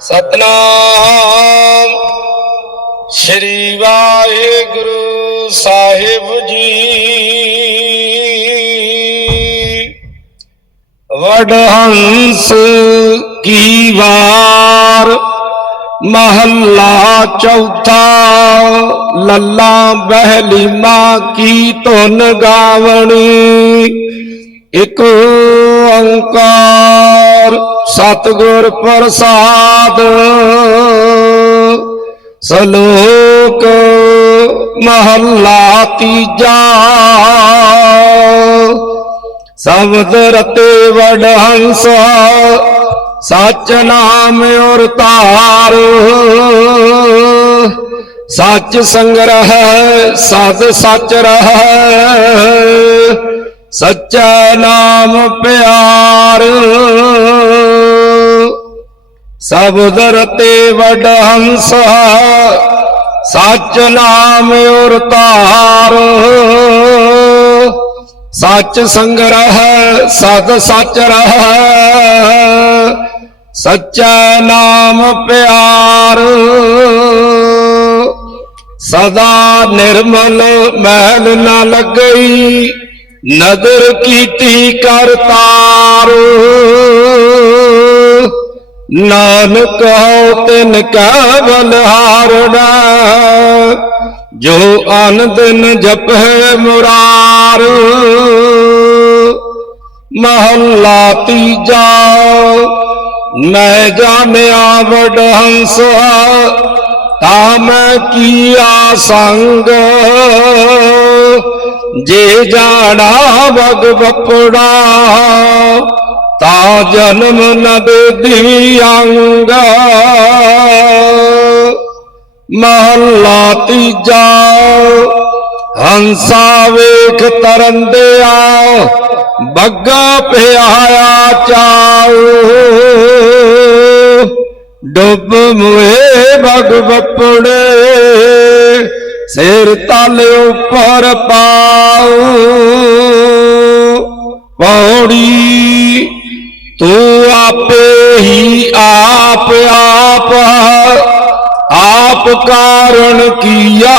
ਸਤਨਾਮ। ਸ੍ਰੀ ਵਾਹਿਗੁਰੂ ਸਾਹਿਬ ਜੀ। ਵਡ ਹੰਸ ਕੀ ਵਾਰ, ਮਹੱਲਾ ਚੌਥਾ, ਲੱਲਾ ਬਹਿਲੀ ਮਾਂ ਕੀ ਧੁਨ ਗਾਵਣੀ। ਇਕ ਓੰਕਾਰ ਸਤਿਗੁਰ ਪ੍ਰਸਾਦ। ਸਲੋਕ ਮਹੱਲਾ ਤੀਜਾ। ਸਬਦ ਰਤੇ ਵਡਹੰਸ ਸਚ ਨਾਮ ਔਰ ਤਾਰ। ਸੱਚ ਸੰਗ੍ਰਹਿ, ਸਦ ਸਚ ਰਹਿ। ਸੱਚਾ ਨਾਮ ਪਿਆਰ। ਸਬਦ ਰਤੇ ਵਡਹੰਸ ਸੱਚ ਨਾਮ ਔਰ ਤਾਰ। ਸੱਚ ਸੰਗ੍ਰਹਿ, ਸਦ ਸਚ ਰਹਿ। ਸੱਚਾ ਨਾਮ ਪਿਆਰ। ਸਦਾ ਨਿਰਮਲ ਮਹਿਲ ਨਾ ਲੱਗਈ ਨਦਰ ਕੀਤੀ ਕਰਤਾਰ ਨਾਨਕ ਹਉ ਤਿਨ ਕਾ ਬਲਹਾਰਣਾ ਜੋ ਅਨ ਦਿਨ ਜਪੈ ਮੁਰਾਰ। ਮਹੱਲਾ ਤੀਜਾ, ਮੈਂ ਜਾਣਿਆ ਵਡਹੰਸ, ਤਾ ਮੈਂ ਕੀਆ ਸੰਗ। ਜੇ ਜਾਣਾ ਵਗ ਬਪੜਾ ਜਨਮ ਨ ਦੇ ਅੰਗ ਮਹੱਲਾ ਤੀਜਾ, ਹੰਸਾ ਵੇਖ ਤਰੰਦਿਆ, ਬੱਗਾ ਪਿਆਇਆ ਚਾਉ। ਡੁੱਬ ਮੁਏ ਬਗ ਬਪੜੇ ਸਿਰ ਤਲ ਉੱਪਰ ਪਾਉ। ਪੌੜੀ तू आप ही आप आप आप कारण किया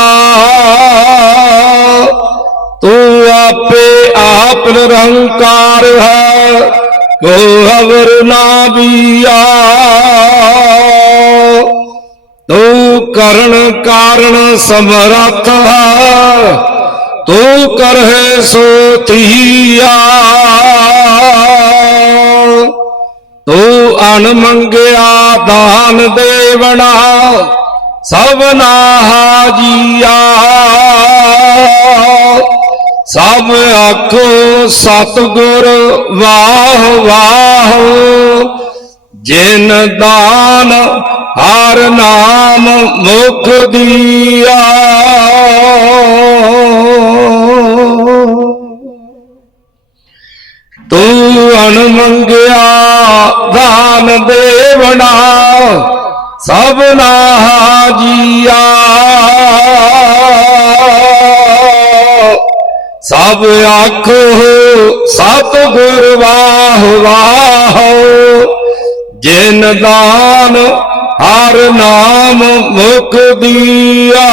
तो आप आप निरंकार है। को हवर ना बिया तो करण कारण समरथ तू कर सोतिया ਅਣ ਮੰਗਿਆ, ਦਾਨ ਦੇਵਣਾ ਸਭਨਾ ਹਾਜੀਆ ਸਭ ਆਖੋ, ਸਤਿਗੁਰ ਵਾਹ ਵਾਹ, ਜਿਨ ਦਾਨ ਹਰ ਨਾਮ ਮੁਖ ਦੀਆ। ਅਣ ਮੰਗਿਆ, ਦਾਨ ਦੇਵਣਾ, ਸਭਨਾ ਹਾਜੀਆ ਸਭ ਆਖੋ ਸਤਿਗੁਰ ਵਾਹ ਵਾਹ ਜਿਨ ਦਾਨ ਹਰ ਨਾਮ ਮੁਖ ਦੀਆ।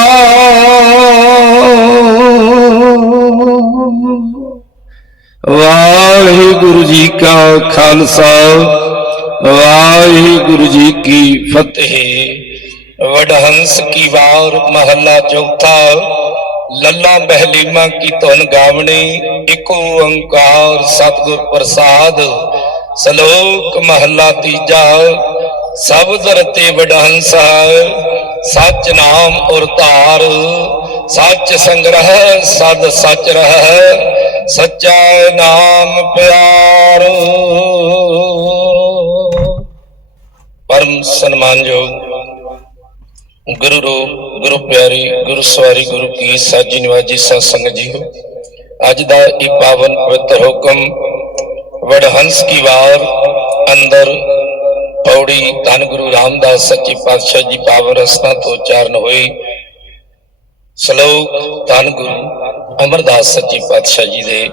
ਜੀ ਕਾ ਖਾਲਸਾ, ਵਾਹਿਗੁਰੂ ਜੀ ਕੀ ਫਤਿਹ। ਵਡਹੰਸ ਕੀ ਵਾਰ, ਮਹੱਲਾ ਚੌਥਾ, ਲੱਲਾ ਬਹਿਲੀਮਾ ਕੀ ਧੁਨ ਗਾਵਣੀ, ਇਕ ਓੰਕਾਰ ਸਤਿਗੁਰ ਪ੍ਰਸਾਦ। ਸ਼ਲੋਕ ਮਹੱਲਾ ਤੀਜਾ ਸਬਦ ਰਤੇ ਵਡਹੰਸਾ ਸੱਚ ਨਾਮ ਔਰ ਧਾਰ। ਸੱਚ ਸੰਗ੍ਰਹਿ, ਸਦ ਸਚ ਰਹਿ, ਸੱਚਾ ਨਾਮ ਪਿਆਰ। ਪਰਮ ਸਨਮਾਨਯੋਗ ਗੁਰੂ ਰੂਪ ਗੁਰੂ ਪਿਆਰੀ, ਗੁਰੂ ਸਵਾਰੀ, ਗੁਰੂ ਕੀ ਸਾਜੀ ਨਿਵਾਜੀ ਸਤ ਸੰਗਤ ਜੀਓ ਅੱਜ ਦਾ ਇਹ ਪਾਵਨ ਪਵਿੱਤਰ ਹੁਕਮ ਵਡਹੰਸ ਕੀ ਵਾਰ ਅੰਦਰ ਪੌੜੀ ਧੰਨ ਗੁਰੂ ਰਾਮਦਾਸ ਸੱਚੇ ਪਾਤਸ਼ਾਹ ਜੀ ਪਾਵਨ ਰਸਨਾ ਤੋਂ ਉਚਾਰਨ ਹੋਈ। ਸ਼ਲੋਕ ਧੰਨ ਗੁਰੂ ਅਮਰਦਾਸ ਸੱਚੇ ਪਾਤਸ਼ਾਹ ਜੀ ਦੇ